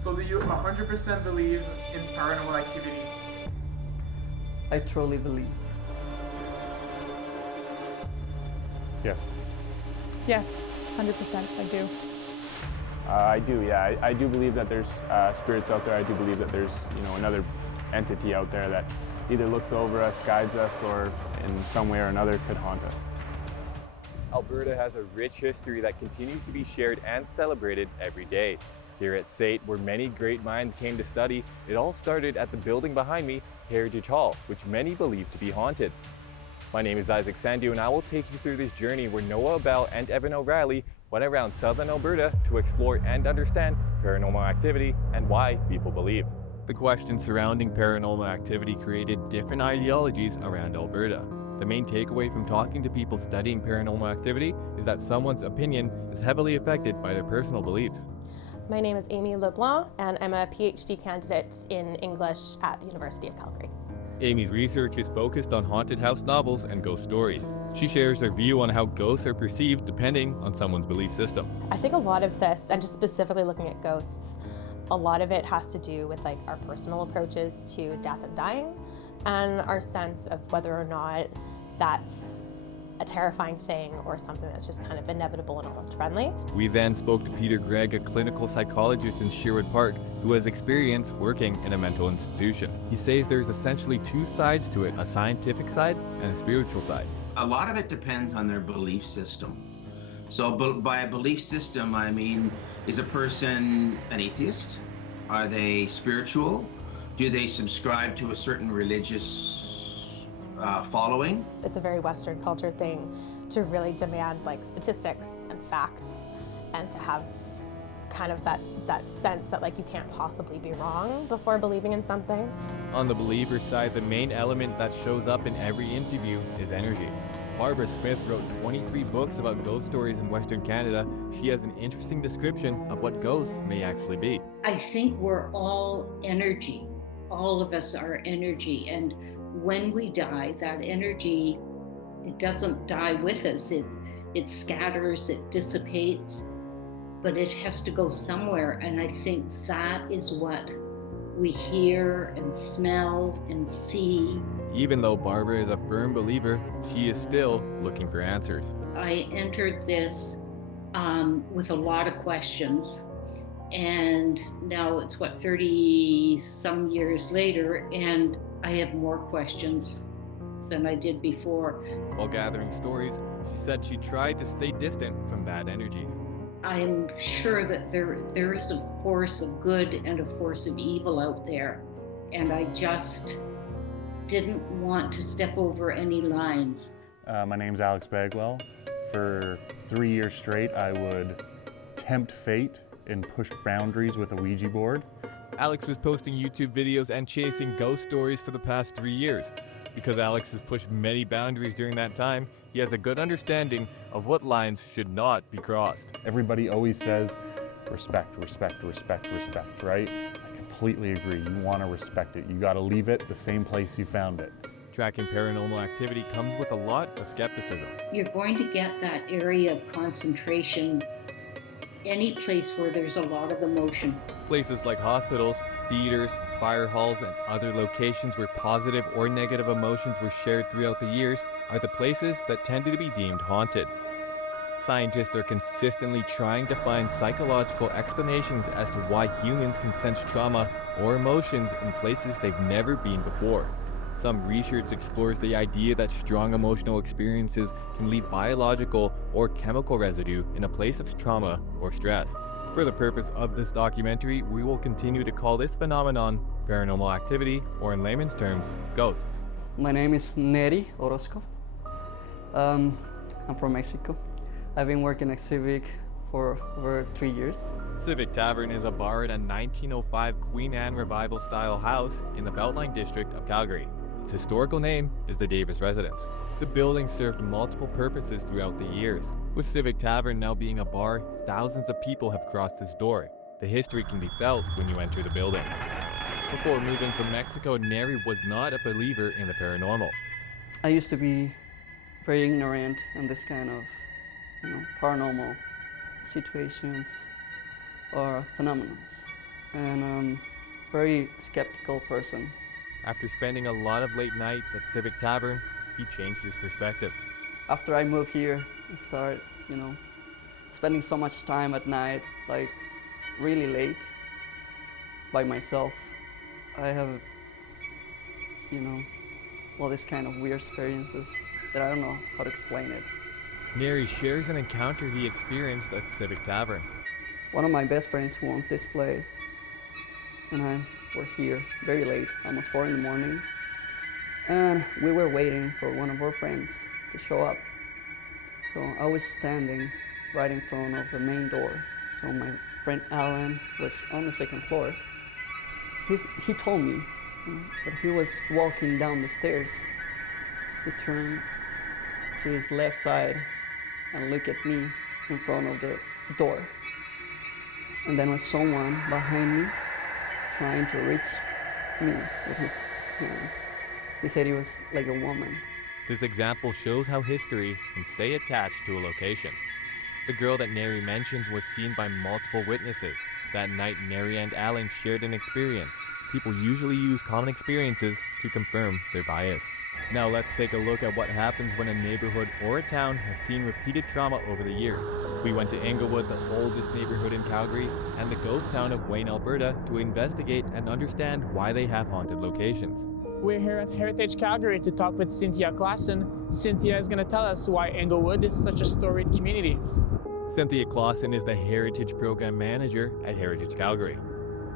So do you 100% believe in paranormal activity? I truly believe. Yes. Yes, 100% I do. I do, yeah. I do believe that there's spirits out there. I do believe that there's, another entity out there that either looks over us, guides us, or in some way or another could haunt us. Alberta has a rich history that continues to be shared and celebrated every day. Here at SAIT, where many great minds came to study, it all started at the building behind me, Heritage Hall, which many believe to be haunted. My name is Isaac Sandu, and I will take you through this journey where Noah Bell and Evan O'Reilly went around southern Alberta to explore and understand paranormal activity and why people believe. The questions surrounding paranormal activity created different ideologies around Alberta. The main takeaway from talking to people studying paranormal activity is that someone's opinion is heavily affected by their personal beliefs. My name is Amy LeBlanc, and I'm a PhD candidate in English at the University of Calgary. Amy's research is focused on haunted house novels and ghost stories. She shares her view on how ghosts are perceived depending on someone's belief system. I think a lot of this, and just specifically looking at ghosts, a lot of it has to do with our personal approaches to death and dying, and our sense of whether or not that's a terrifying thing or something that's just kind of inevitable and almost friendly. We then spoke to Peter Gregg, a clinical psychologist in Sherwood Park, who has experience working in a mental institution. He says there's essentially two sides to it, a scientific side and a spiritual side. A lot of it depends on their belief system. So by a belief system, I mean, is a person an atheist? Are they spiritual? Do they subscribe to a certain religious following? It's a very Western culture thing to really demand statistics and facts, and to have kind of that sense that you can't possibly be wrong before believing in something. On the believer side, the main element that shows up in every interview is energy. Barbara Smith wrote 23 books about ghost stories in Western Canada. She has an interesting description of what ghosts may actually be. I think we're all energy. All of us are energy, and when we die, that energy, it doesn't die with us. It scatters, it dissipates, but it has to go somewhere, and I think that is what we hear and smell and see. Even though Barbara is a firm believer, she is still looking for answers. I entered this with a lot of questions, and now it's 30 some years later, and I have more questions than I did before. While gathering stories, she said she tried to stay distant from bad energies. I'm sure that there is a force of good and a force of evil out there, and I just didn't want to step over any lines. My name's Alex Bagwell. For 3 years straight, I would tempt fate and push boundaries with a Ouija board. Alex was posting YouTube videos and chasing ghost stories for the past 3 years. Because Alex has pushed many boundaries during that time, he has a good understanding of what lines should not be crossed. Everybody always says, respect, respect, respect, respect, right? I completely agree. You want to respect it. You got to leave it the same place you found it. Tracking paranormal activity comes with a lot of skepticism. You're going to get that area of concentration any place where there's a lot of emotion. Places like hospitals, theaters, fire halls, and other locations where positive or negative emotions were shared throughout the years are the places that tended to be deemed haunted. Scientists are consistently trying to find psychological explanations as to why humans can sense trauma or emotions in places they've never been before. Some research explores the idea that strong emotional experiences can leave biological or chemical residue in a place of trauma or stress. For the purpose of this documentary, we will continue to call this phenomenon paranormal activity, or in layman's terms, ghosts. My name is Neri Orozco. I'm from Mexico. I've been working at Civic for over 3 years. Civic Tavern is a bar in a 1905 Queen Anne Revival-style house in the Beltline district of Calgary. Its historical name is the Davis Residence. The building served multiple purposes throughout the years. With Civic Tavern now being a bar, thousands of people have crossed this door. The history can be felt when you enter the building. Before moving from Mexico, Neri was not a believer in the paranormal. I used to be very ignorant in this kind of, paranormal situations or phenomena. and very skeptical person. After spending a lot of late nights at Civic Tavern, he changed his perspective. After I moved here, I started, spending so much time at night, like really late, by myself. I have, all these kind of weird experiences that I don't know how to explain it. Neri shares an encounter he experienced at Civic Tavern. One of my best friends who owns this place and I were here very late, almost 4 in the morning, and we were waiting for one of our friends to show up. So I was standing right in front of the main door. So my friend Alan was on the 2nd floor. He told me that he was walking down the stairs. He turned to his left side and looked at me in front of the door. And then was someone behind me trying to reach me with his hand. He said he was like a woman. This example shows how history can stay attached to a location. The girl that Neri mentioned was seen by multiple witnesses. That night, Neri and Alan shared an experience. People usually use common experiences to confirm their bias. Now let's take a look at what happens when a neighborhood or a town has seen repeated trauma over the years. We went to Inglewood, the oldest neighborhood in Calgary, and the ghost town of Wayne, Alberta, to investigate and understand why they have haunted locations. We're here at Heritage Calgary to talk with Cynthia Clausen. Cynthia is going to tell us why Inglewood is such a storied community. Cynthia Clausen is the Heritage Program Manager at Heritage Calgary.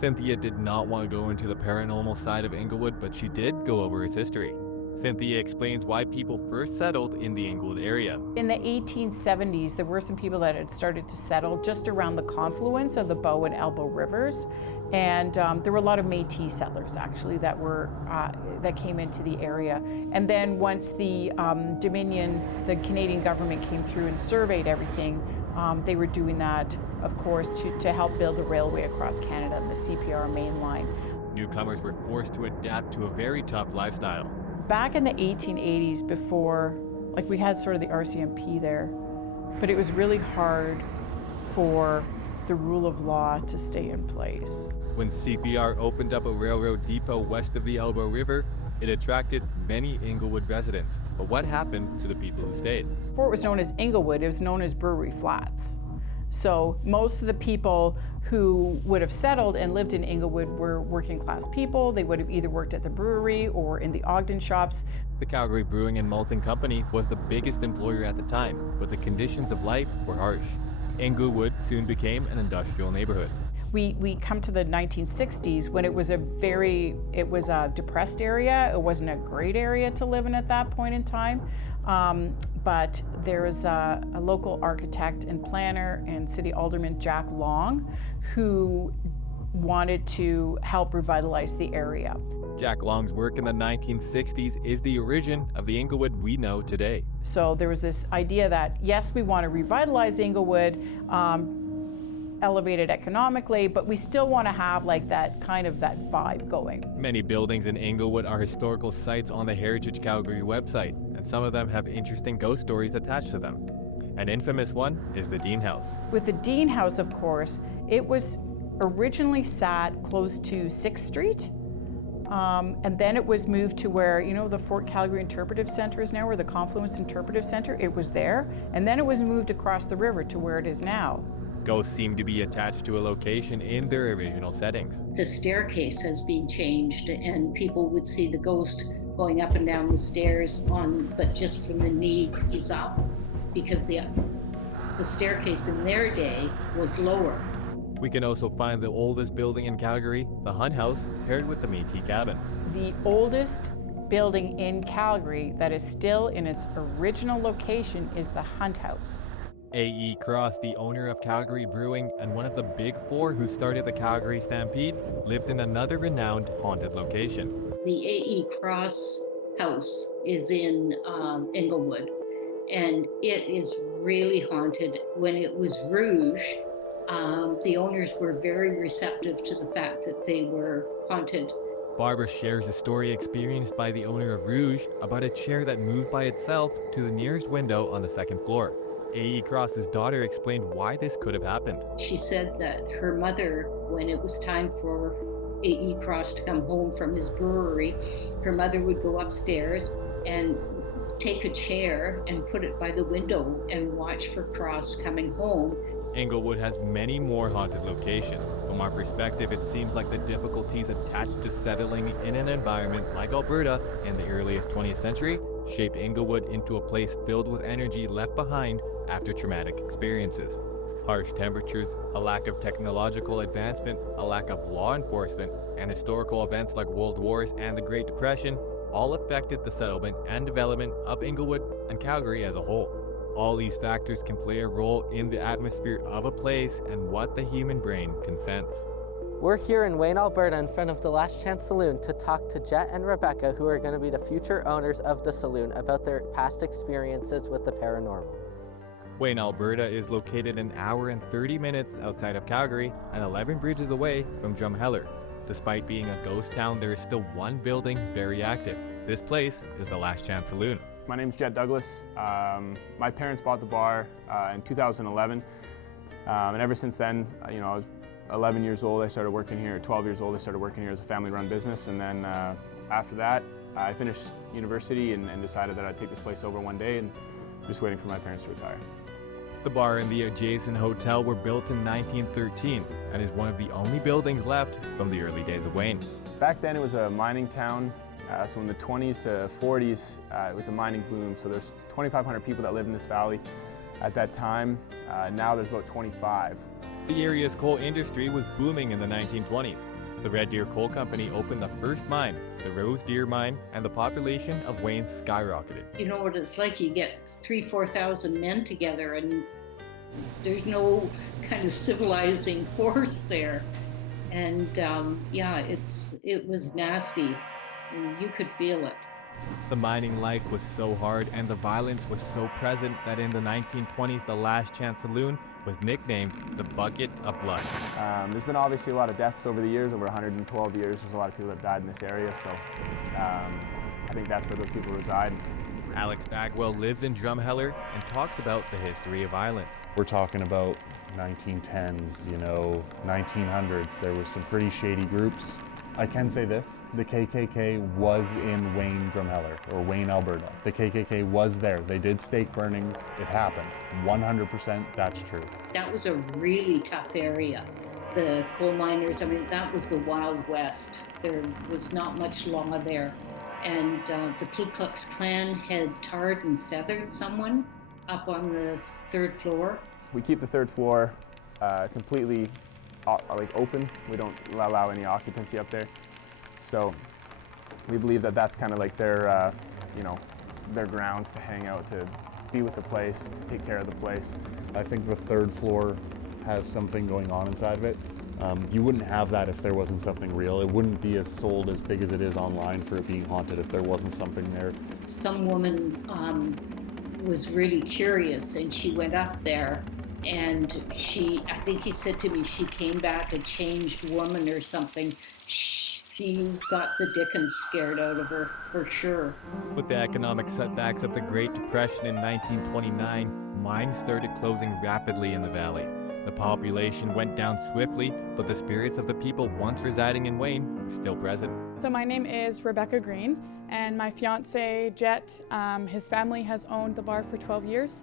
Cynthia did not want to go into the paranormal side of Inglewood, but she did go over its history. Cynthia explains why people first settled in the Inglewood area. In the 1870s, there were some people that had started to settle just around the confluence of the Bow and Elbow rivers, and there were a lot of Métis settlers actually that came into the area. And then once the Dominion, the Canadian government came through and surveyed everything, they were doing that, of course, to help build a railway across Canada and the CPR main line. Newcomers were forced to adapt to a very tough lifestyle. Back in the 1880s, before, we had sort of the RCMP there, but it was really hard for the rule of law to stay in place. When CPR opened up a railroad depot west of the Elbow River, it attracted many Inglewood residents. But what happened to the people who stayed? Before it was known as Inglewood, it was known as Brewery Flats. So most of the people who would have settled and lived in Inglewood were working class people. They would have either worked at the brewery or in the Ogden shops. The Calgary Brewing and Malting Company was the biggest employer at the time, but the conditions of life were harsh. Inglewood soon became an industrial neighborhood. We come to the 1960s when it was a depressed area. It wasn't a great area to live in at that point in time. But there was a local architect and planner and city alderman, Jack Long, who wanted to help revitalize the area. Jack Long's work in the 1960s is the origin of the Inglewood we know today. So there was this idea that, yes, we want to revitalize Inglewood, elevate it economically, but we still want to have that vibe going. Many buildings in Inglewood are historical sites on the Heritage Calgary website, and some of them have interesting ghost stories attached to them. An infamous one is the Dean House. With the Dean House, of course, it was originally sat close to 6th Street, and then it was moved to where, the Fort Calgary Interpretive Center is now, where the Confluence Interpretive Center, it was there, and then it was moved across the river to where it is now. Ghosts seem to be attached to a location in their original settings. The staircase has been changed, and people would see the ghost going up and down the stairs but just from the knees up, because the staircase in their day was lower. We can also find the oldest building in Calgary, the Hunt House, paired with the Métis cabin. The oldest building in Calgary that is still in its original location is the Hunt House. A.E. Cross, the owner of Calgary Brewing and one of the big four who started the Calgary Stampede, lived in another renowned haunted location. The A.E. Cross house is in Inglewood, and it is really haunted. When it was Rouge, the owners were very receptive to the fact that they were haunted. Barbara shares a story experienced by the owner of Rouge about a chair that moved by itself to the nearest window on the 2nd floor. A.E. Cross's daughter explained why this could have happened. She said that her mother, when it was time for A.E. Cross to come home from his brewery, her mother would go upstairs and take a chair and put it by the window and watch for Cross coming home. Englewood has many more haunted locations. From our perspective, it seems like the difficulties attached to settling in an environment like Alberta in the earliest 20th century shaped Englewood into a place filled with energy left behind after traumatic experiences. Harsh temperatures, a lack of technological advancement, a lack of law enforcement, and historical events like World Wars and the Great Depression all affected the settlement and development of Englewood and Calgary as a whole. All these factors can play a role in the atmosphere of a place and what the human brain can sense. We're here in Wayne, Alberta in front of the Last Chance Saloon to talk to Jet and Rebecca, who are going to be the future owners of the saloon, about their past experiences with the paranormal. Wayne, Alberta is located an hour and 30 minutes outside of Calgary and 11 bridges away from Drumheller. Despite being a ghost town, there is still one building very active. This place is the Last Chance Saloon. My name's Jet Douglas. My parents bought the bar in 2011, and ever since then, I was 11 years old, I started working here. 12 years old, I started working here as a family-run business, and then after that, I finished university and decided that I'd take this place over one day, and just waiting for my parents to retire. The bar and the adjacent hotel were built in 1913 and is one of the only buildings left from the early days of Wayne. Back then, it was a mining town. So in the 20s to 40s, it was a mining boom. So there's 2,500 people that live in this valley at that time. Now there's about 25. The area's coal industry was booming in the 1920s. The Red Deer Coal Company opened the first mine, the Rose Deer Mine, and the population of Wayne skyrocketed. You know what it's like, you get 3,000-4,000 men together and there's no kind of civilizing force there. And yeah, it was nasty. And you could feel it. The mining life was so hard and the violence was so present that in the 1920s, the Last Chance Saloon was nicknamed the Bucket of Blood. There's been obviously a lot of deaths over the years, over 112 years. There's a lot of people that died in this area, so I think that's where those people reside. Alex Bagwell lives in Drumheller and talks about the history of violence. We're talking about 1910s, 1900s. There were some pretty shady groups. I can say this, the KKK was in Wayne, Drumheller, or Wayne, Alberta. The KKK was there. They did stake burnings. It happened. 100% that's true. That was a really tough area. The coal miners, that was the Wild West. There was not much law there. And the Ku Klux Klan had tarred and feathered someone up on the third floor. We keep the third floor completely open. We don't allow any occupancy up there. So we believe that that's kind of like their, their grounds to hang out, to be with the place, to take care of the place. I think the third floor has something going on inside of it. You wouldn't have that if there wasn't something real. It wouldn't be as sold as big as it is online for it being haunted if there wasn't something there. Some woman was really curious and she went up there. And I think he said to me, she came back a changed woman or something. She got the dickens scared out of her, for sure. With the economic setbacks of the Great Depression in 1929, mines started closing rapidly in the valley. The population went down swiftly, but the spirits of the people once residing in Wayne were still present. So my name is Rebecca Green, and my fiance, Jet, his family has owned the bar for 12 years,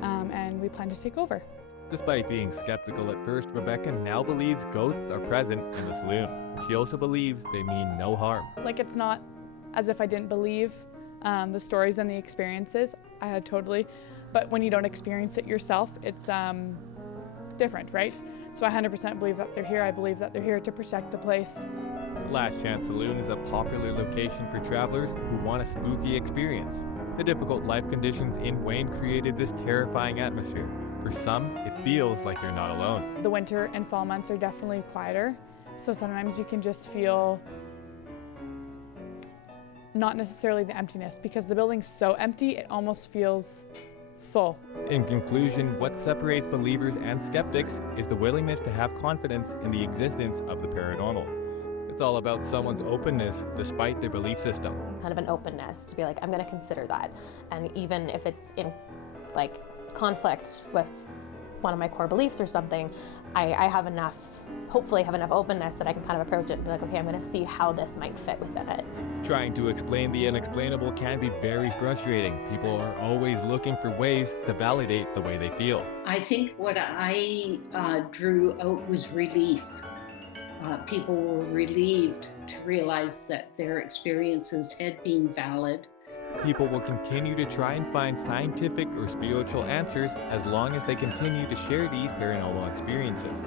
and we plan to take over. Despite being skeptical at first, Rebecca now believes ghosts are present in the saloon. She also believes they mean no harm. It's not as if I didn't believe the stories and the experiences. I had totally, but when you don't experience it yourself, it's different, right? So I 100% believe that they're here. I believe that they're here to protect the place. The Last Chance Saloon is a popular location for travelers who want a spooky experience. The difficult life conditions in Wayne created this terrifying atmosphere. For some, it feels like you're not alone. The winter and fall months are definitely quieter, so sometimes you can just feel not necessarily the emptiness, because the building's so empty, it almost feels full. In conclusion, what separates believers and skeptics is the willingness to have confidence in the existence of the paranormal. It's all about someone's openness despite their belief system. Kind of an openness to be like, I'm going to consider that. And even if it's in conflict with one of my core beliefs or something, I have enough, hopefully have enough openness that I can kind of approach it and be like, okay, I'm going to see how this might fit within it. Trying to explain the unexplainable can be very frustrating. People are always looking for ways to validate the way they feel. I think what I drew out was relief. People were relieved to realize that their experiences had been valid. People will continue to try and find scientific or spiritual answers as long as they continue to share these paranormal experiences.